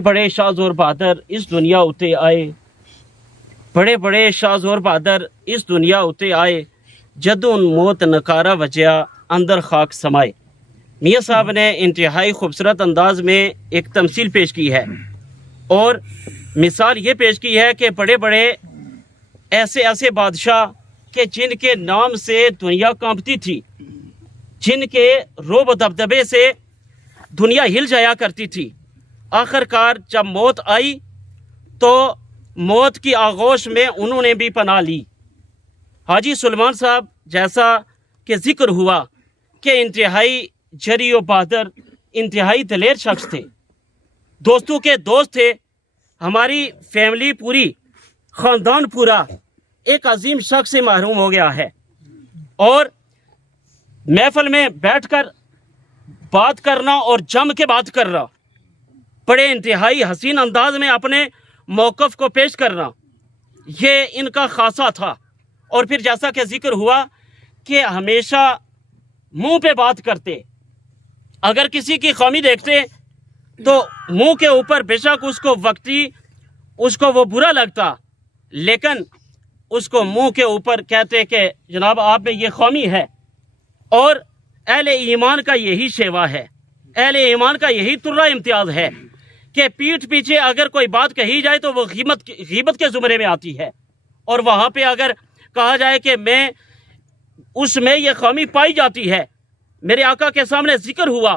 बड़े शाह ज़ोर बहादुर इस दुनिया उते आए, बड़े बड़े शाह ज़ोर बहादुर इस दुनिया उते आए, जदों मौत नकारा वजया अंदर खाक समाए। मियाँ साहब ने इंतहाई खूबसूरत अंदाज में एक तमसील पेश की है और मिसाल ये पेश की है कि बड़े बड़े ऐसे ऐसे बादशाह के जिनके नाम से दुनिया कांपती थी, जिनके रोब दबदबे से दुनिया हिल जाया करती थी, आखिरकार जब मौत आई तो मौत की आगोश में उन्होंने भी पनाह ली। हाजी सुलेमान साहब जैसा कि जिक्र हुआ कि इंतहाई जरी व बहादुर, इंतहाई दलेर शख्स थे, दोस्तों के दोस्त थे। हमारी फैमिली पूरी, ख़ानदान पूरा एक अजीम शख्स से महरूम हो गया है और महफिल में बैठकर बात करना और जम के बात करना, बड़े इंतहाई हसीन अंदाज में अपने मौक़िफ़ को पेश करना, ये इनका खासा था। और फिर जैसा कि जिक्र हुआ कि हमेशा मुंह पे बात करते, अगर किसी की खामी देखते तो मुंह के ऊपर बेशक उसको वक्ती उसको वो बुरा लगता, लेकिन उसको मुंह के ऊपर कहते कि जनाब आप में ये खामी है। और अहले ईमान का यही शेवा है, अहले ईमान का यही तुर्रा इम्तियाज़ है कि पीठ पीछे अगर कोई बात कही जाए तो वो गीबत के ज़ुमरे में आती है, और वहाँ पे अगर कहा जाए कि मैं उसमें ये खामी पाई जाती है। मेरे आका के सामने जिक्र हुआ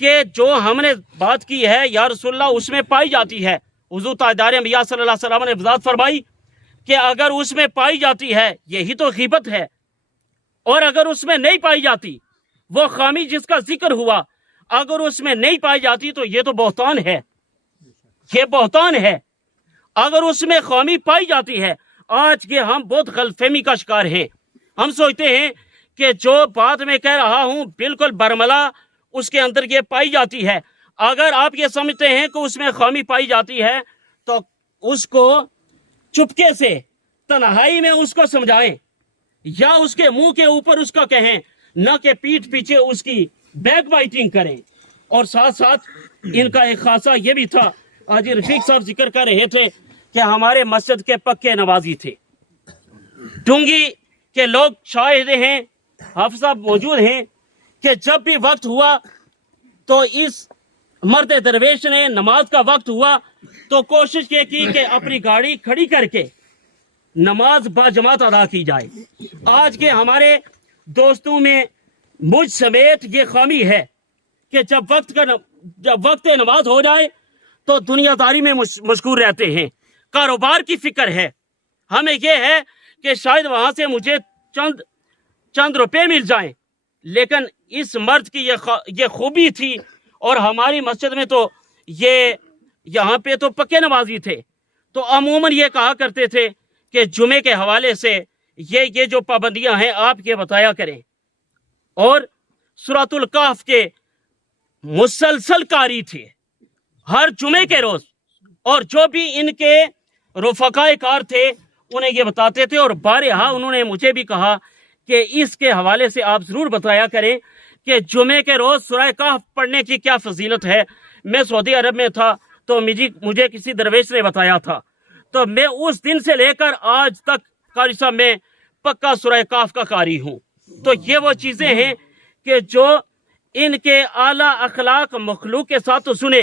कि जो हमने बात की है या रसूलल्लाह उसमें पाई जाती है, हुज़ूर ताजदार अंबिया सल्लल्लाहु अलैहि वसल्लम ने वज़ाहत फरमाई कि अगर उसमें पाई जाती है यही तो गीबत है, और अगर उसमें नहीं पाई जाती, वो खामी जिसका जिक्र हुआ अगर उसमें नहीं पाई जाती तो ये तो बहतान है, ये बहतान है। अगर उसमें खामी पाई जाती है, आज के हम बहुत गलतफहमी का शिकार हैं। हम सोचते हैं कि जो बात मैं कह रहा हूं बिल्कुल बरमला उसके अंदर ये पाई जाती है। अगर आप ये समझते हैं कि उसमें खामी पाई जाती है तो उसको चुपके से तन्हाई में उसको समझाएं या उसके मुंह के ऊपर उसका कहें, न कि पीठ पीछे उसकी बैक बाइटिंग करें। और साथ साथ इनका एक खासा ये भी था, आज रफीक साहब जिक्र कर रहे थे कि हमारे मस्जिद के पक्के नवाजी थे, डूंगी के लोग शाहिद हैं, हाफिज साहब मौजूद हैं कि जब भी वक्त हुआ तो इस मर्द दरवेश ने नमाज का वक्त हुआ तो कोशिश ये की कि अपनी गाड़ी खड़ी करके नमाज बाजमात अदा की जाए। आज के हमारे दोस्तों में मुझ समेत ये खामी है कि जब वक्त नमाज हो जाए तो दुनियादारी में मशगूल रहते हैं, कारोबार की फिक्र है। हमें यह है कि शायद वहां से मुझे चंद रुपए मिल जाएं, लेकिन इस मर्द की ये खूबी थी। और हमारी मस्जिद में तो ये यहाँ पे तो पक्के नमाजी थे, तो अमूमन ये कहा करते थे कि जुमे के हवाले से ये जो पाबंदियां हैं आप ये बताया करें। और सूरतुल कहफ के मुसलसल कारी थे हर जुमे के रोज, और जो भी इनके रफ़काए कार थे उन्हें ये बताते थे। और बारहा उन्होंने मुझे भी कहा कि इसके हवाले से आप ज़रूर बताया करें कि जुमे के रोज़ सूरह कहफ पढ़ने की क्या फजीलत है। मैं सऊदी अरब में था तो मुझे किसी दरवेश ने बताया था, तो मैं उस दिन से लेकर आज तक कारी साहब में पक्का सूरह कहफ का कारी हूँ। तो ये वो चीज़ें हैं कि जो इनके आला अखलाक मखलूक के साथ तो सुने,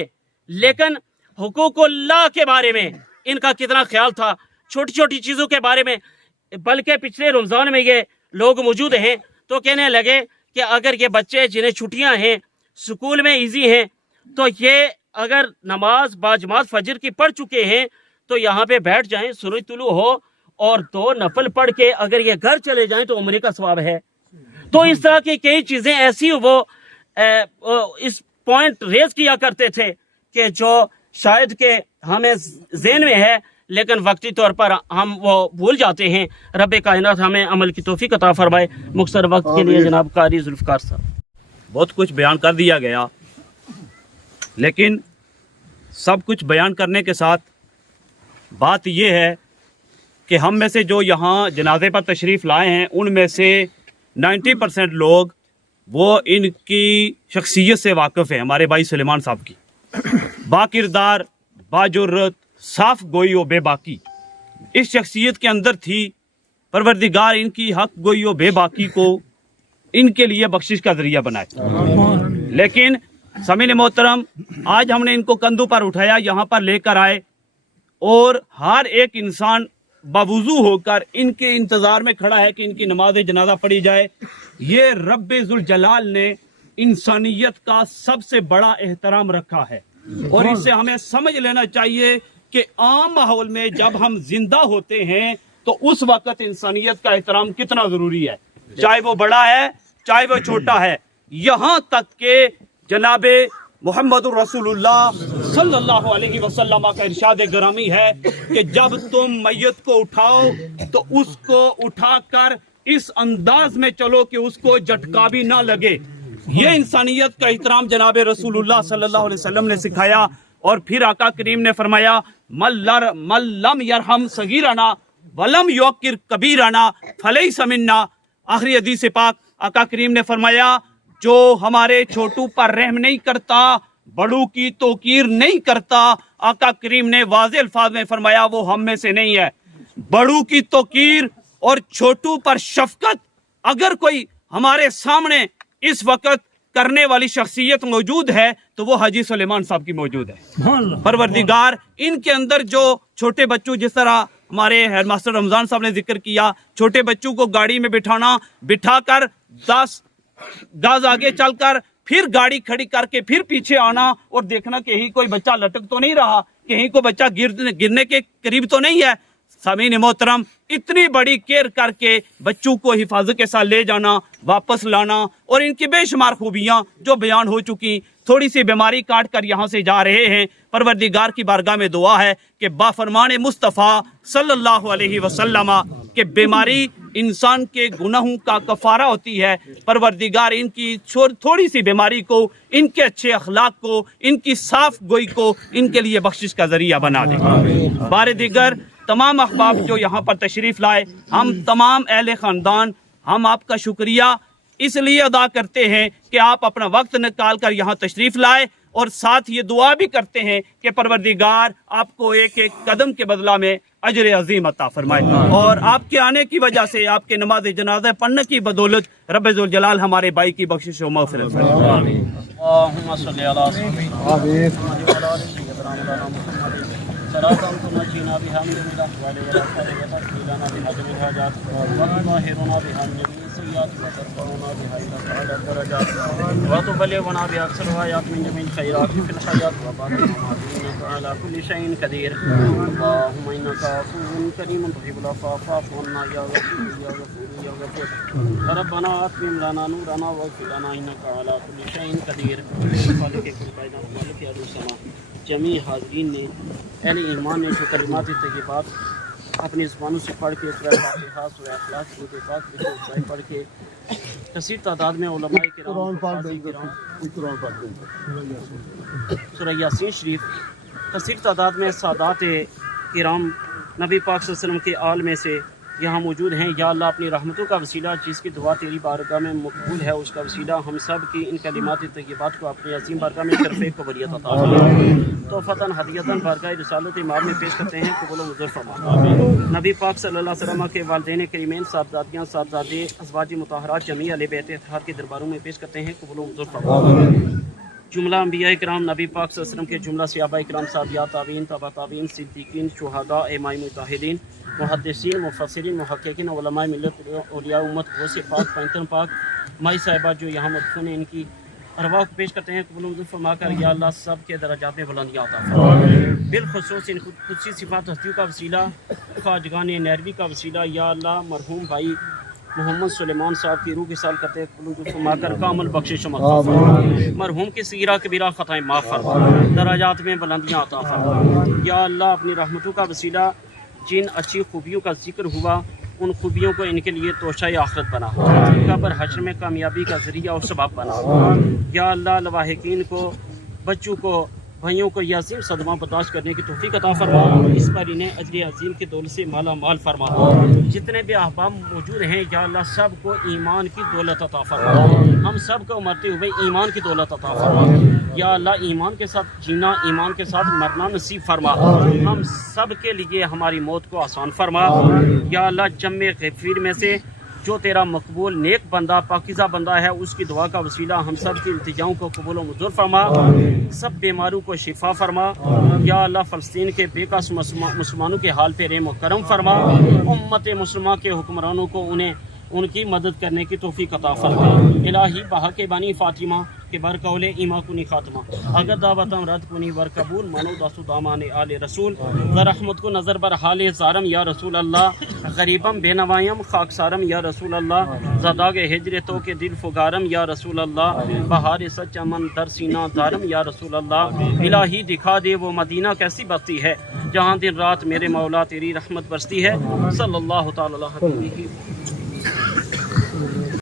लेकिन हुकूकुल्लाह के बारे में इनका कितना ख्याल था, छोटी छोटी चीज़ों के बारे में। बल्कि पिछले रमज़ान में ये लोग मौजूद हैं तो कहने लगे कि अगर ये बच्चे जिन्हें छुट्टियां हैं, स्कूल में इजी हैं, तो ये अगर नमाज बाजमात फजर की पढ़ चुके हैं तो यहाँ पे बैठ जाएं, सूरज तुलू हो और 2 नफल पढ़ के अगर ये घर चले जाएं तो उम्र का सवाब है। तो इस तरह की कई चीज़ें ऐसी वो इस पॉइंट रेज किया करते थे कि जो शायद के हमें ज़हन में है लेकिन वक्ती तौर पर हम वो भूल जाते हैं। रब कायनात हमें अमल की तौफीक अता फरमाए। मुख्तसर वक्त के लिए जनाब कारी जुल्फ़िकार साहब। बहुत कुछ बयान कर दिया गया, लेकिन सब कुछ बयान करने के साथ बात ये है कि हम में से जो यहाँ जनाजे पर तशरीफ़ लाए हैं उनमें से 90% लोग वो इनकी शख्सियत से वाकिफ़ हैं, हमारे भाई सुलेमान साहब की। बाकिरदार, बाजुर्रत, साफ गोई व बेबाकी इस शख्सियत के अंदर थी। परवरदिगार इनकी हक गोई व बेबाकी को इनके लिए बख्शिश का जरिया बनाए। लेकिन समीन मोहतरम, आज हमने इनको कंधों पर उठाया, यहाँ पर लेकर आए और हर एक इंसान बावुजू होकर इनके इंतजार में खड़ा है कि इनकी नमाज जनाजा पढ़ी जाए। ये रब्बे जुल जलाल ने इंसानियत का सबसे बड़ा एहतराम रखा है और इससे हमें समझ लेना चाहिए कि आम माहौल में जब हम जिंदा होते हैं तो उस वक्त इंसानियत का एहतराम कितना जरूरी है, चाहे वो बड़ा है चाहे वो छोटा है। यहाँ तक के जनाबे मोहम्मद रसूलुल्लाह सल्लल्लाहु अलैहि वसल्लम का इरशाद ग्रामी है कि जब तुम मैयत को उठाओ तो उसको उठाकर इस अंदाज में चलो कि उसको झटका भी ना लगे। ये इंसानियत का एहतराम जनाबे रसूलुल्लाह सल्लल्लाहु अलैहि वसल्लम ने सिखाया। और फिर आका करीम ने फरमाया मल्लम यरहम सगीरना वलम युक्किर कबीरना फलैसा मिन्ना। आखिरी हदीस पाक आका करीम ने फरमाया जो हमारे छोटू पर रहम नहीं करता, बड़ू की तौकीर नहीं करता, आका करीम ने वाज़ेह अल्फाज में फरमाया वो हम में से नहीं है। बड़ू की तौकीर और छोटू पर शफकत अगर कोई हमारे सामने इस वक्त करने वाली शख्सियत मौजूद है तो वो हाजी सुलेमान साहब की मौजूद है। परवरदिगार इनके अंदर जो छोटे बच्चों, जिस तरह हमारे हेडमास्टर रमजान साहब ने जिक्र किया, छोटे बच्चों को गाड़ी में बिठाकर 10 गज आगे चलकर फिर गाड़ी खड़ी करके फिर पीछे आना और देखना कि कहीं कोई बच्चा लटक तो नहीं रहा, कहीं कोई बच्चा गिरने के करीब तो नहीं है। सामीन मोहतरम, इतनी बड़ी केयर करके बच्चों को हिफाजत के साथ ले जाना, वापस लाना और इनकी बेशुमार खूबियां जो बयान हो चुकी। थोड़ी सी बीमारी काट कर यहाँ से जा रहे हैं। परवरदिगार की बारगाह में दुआ है कि बाफरमान मुस्तफ़ा सल्लल्लाहु अलैहि वसल्लम के बीमारी इंसान के गुनाहों का कफारा होती है। परवरदिगार इनकी थोड़ी सी बीमारी को, इनके अच्छे अखलाक को, इनकी साफ गोई को इनके लिए बख्शिश का जरिया बना दे। बारे दिगर तमाम अहबाब जो यहाँ पर तशरीफ़ लाए, हम तमाम अहले ख़ानदान हम आपका शुक्रिया इसलिए अदा करते हैं कि आप अपना वक्त निकाल कर यहाँ तशरीफ़ लाए और साथ ये दुआ भी करते हैं कि परवरदिगार आपको एक एक कदम के बदला में अजर अजीम अता फरमाए और आपके आने की वजह से, आपके नमाज जनाजा पढ़ने की बदौलत रब्बे जुल जलाल हमारे भाई की बख्शिश व मग़फ़िरत रब्बना अत्मिम लना नूरना वग़फिर लना इन्नका अला कुल्लि शैइन क़दीर। जमी हाज़रीन ने, अहले ईमान ने जो कलिमात तय्यबात अपनी ज़ुबानों से पढ़ के सूरह फातिहा, सूरह इखलास, सूरह पाक पढ़ के कसीर तादाद में उलमाए किराम, सूरह यासीन शरीफ, कसीर तादाद में सादात किराम नबी पाक सल्लल्लाहु अलैहि वसल्लम के आल में से यहाँ मौजूद हैं। या अल्लाह अपनी रहमतों का वसीला जिसकी दुआ तेरी बारगाह में मकबूल है, उसका वसीला हम सब की इन कलिमात तय्यबात को अपनी अज़ीम बारगाह में तरफ़े कबूलियत अता फरमाए। तोहफ़तन हदियतन बारगाह रिसालत इमाम में पेश करते हैं, कबूल व मंज़ूर फरमा। नबी पाक सल्लल्लाहु अलैहि वसल्लम के वालिदैन करीमैन, साहबजादियाँ, साहबजादे, अज़वाज मुतहहरात जमी अहले बैत अतहार के दरबारों में पेश करते हैं, कबूल व मंज़ूर फरमा। जुमला अंबिया इकराम, नबी पाक सल्लल्लाहु अलैहि वसल्लम के जुमला सहाबा इकराम, साहबिया, ताबीन, तबा ताबीन, सिद्दीकीन, शुहदा, इमाम मुजाहिदीन, मुहद्दिसीन, मुफस्सिरीन, मुहक्किकीन, उलमाए मिल्लत, औलिया उम्मत, गौसे पाक, पैंतन पाक, माई साहिबा जो यहाँ मदफून हैं, इनकी अरवाह को पेश करते हैं, कबूल मंजूर फरमा कर या अल्लाह सब के दर्जात में बुलंदियाँ अता फरमा। बिलखुसूस इन खुदसी सिफात हस्तियों का वसीला, ख्वाजगान नहरवी का वसीला, या अल्लाह मरहूम भाई मोहम्मद सुलेमान साहब की रूह की साल करते फरमाकर कामल बख्शिश मरहूम की सीरा कबीरा ख़ताएं माफ़ फरमा, दराजात में बुलंदियाँ अता फरमा। या अल्लाह अपनी रहमतों का वसीला जिन अच्छी खूबियों का जिक्र हुआ उन खूबियों को इनके लिए तोशाए आखिरत बना, इनका पर हश्र में कामयाबी का ज़रिया और सबब बना। या अल्लाह लवाहिकीन को, बच्चों को بھائیوں کو یہ عظیم صدمہ برداشت کرنے کی توفیق عطا فرما، اس پر انہیں اجر عظیم کی دولت سے مالا مال فرما، جتنے بھی احباب موجود ہیں یا اللہ سب کو ایمان کی دولت عطا فرما، ہم سب کو مرتے ہوئے ایمان کی دولت عطا فرما، یا اللہ ایمان کے ساتھ جینا، ایمان کے ساتھ مرنا نصیب فرما، ہم سب کے لیے ہماری موت کو آسان فرما، یا اللہ جمع غفیر میں سے جو تیرا مقبول نیک بندہ پاکیزہ بندہ ہے اس کی دعا کا وسیلہ ہم سب کی التجاؤں کو قبول و منظور فرما، سب بیماروں کو شفا فرما، یا اللہ فلسطین کے بے کس مسلمانوں کے حال پہ رحم و کرم فرما، امت مسلمہ کے حکمرانوں کو ان کی مدد کرنے کی توفیق عطا فرما، الہی بحق بانی فاطمہ کے برقول ایما کنی خاتمہ، اگر دعوتم رد کنی ور قبول منو داسو دامان آل رسول، رحمت کو نظر بر حال زارم یا رسول اللہ، غریبم بے نوائم خاک سارم یا رسول اللہ، زداگ ہجر تو کے دل فگارم یا رسول اللہ، بہار سچ امن در سینہ دارم یا رسول اللہ، الہی دکھا دے وہ مدینہ کیسی بستی ہے جہاں دن رات میرے مولا تیری رحمت برستی ہے، صلی اللہ تعالی علیہ وسلم۔